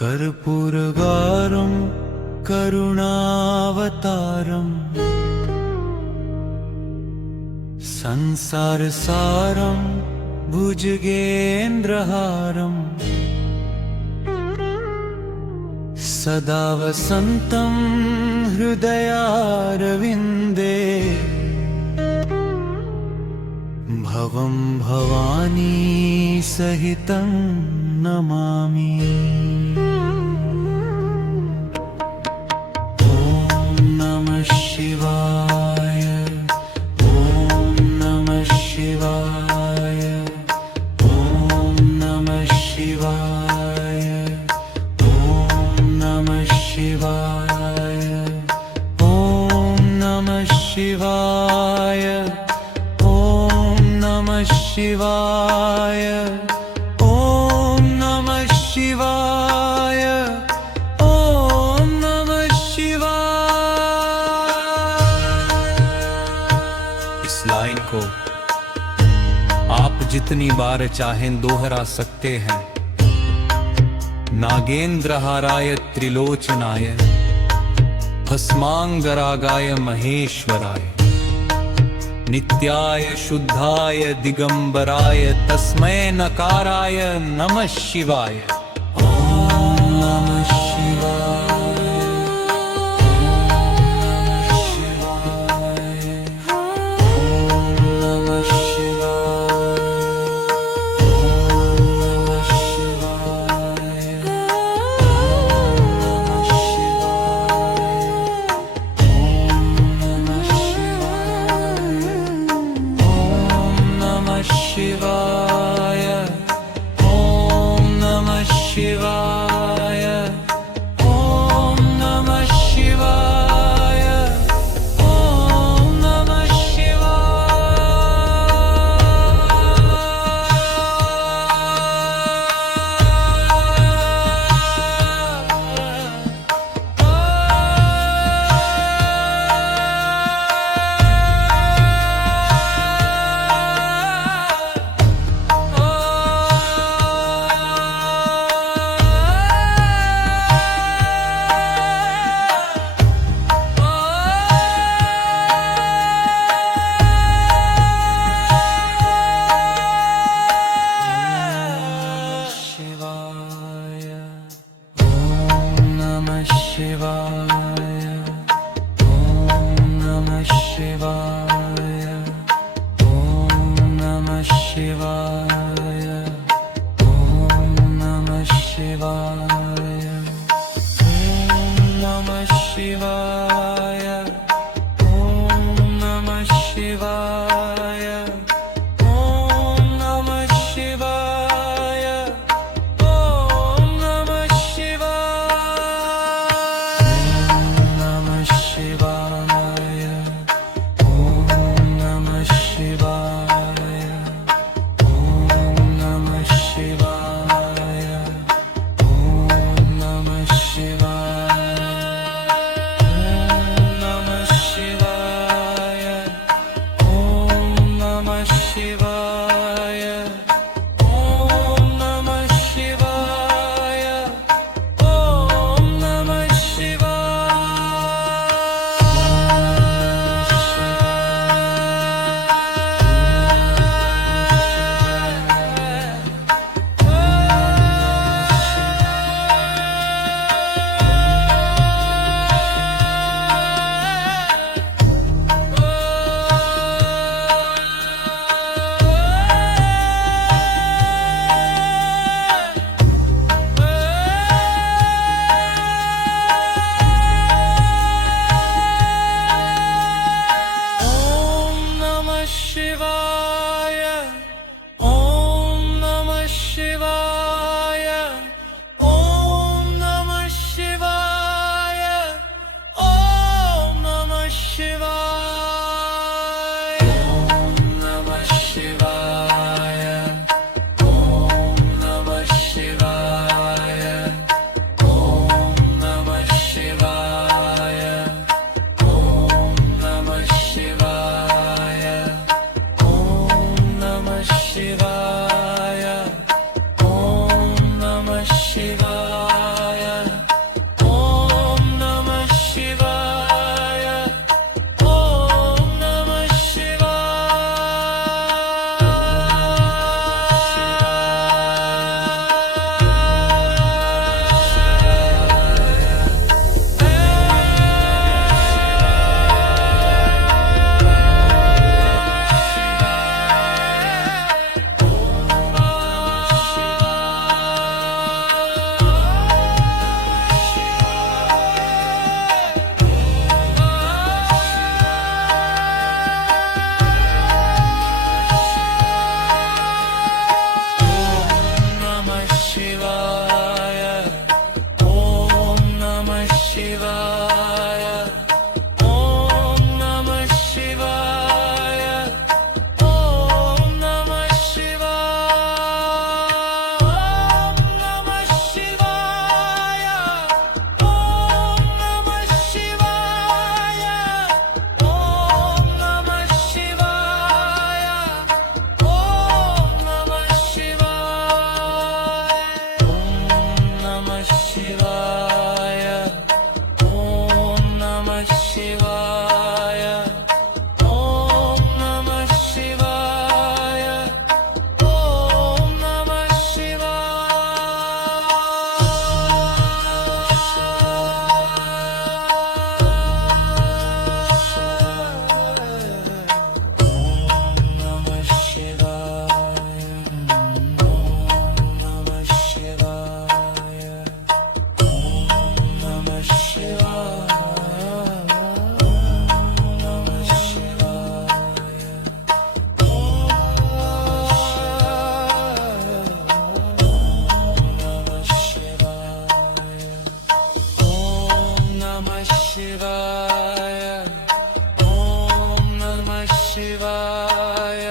कर्पूरगारं करुणावतारम् संसारसारं भुजगेन्द्रहारम् सदा वसन्तं हृदयारविन्दे भवं भवानी सहितं नमामि। ॐ नमः शिवाय, ॐ नमः शिवाय, ॐ नमः शिवाय, ॐ नमः शिवाय, ॐ नमः शिवाय, ॐ नमः शिवाय, ॐ नमः शिवाय, ॐ नमः शिवाय। इस लाइन को आप जितनी बार चाहें दोहरा सकते हैं। नागेंद्रहाराय त्रिलोचनाय भस्मांगरागाय महेश्वराय नित्याय शुद्धाय दिगंबराय तस्मै नकाराय नमः शिवाय। ॐ नमः शिवाय, ॐ नमः शिवाय, ॐ नमः शिवाय, ॐ नमः शिवाय, ॐ नमः शिवाय, ॐ नमः शिवाय, ॐ नमः शिवाय। शिवाय ॐ नमः शिवाय ॐ नमः शिवाय ॐ नमः शिवाय ॐ नमः शिवाय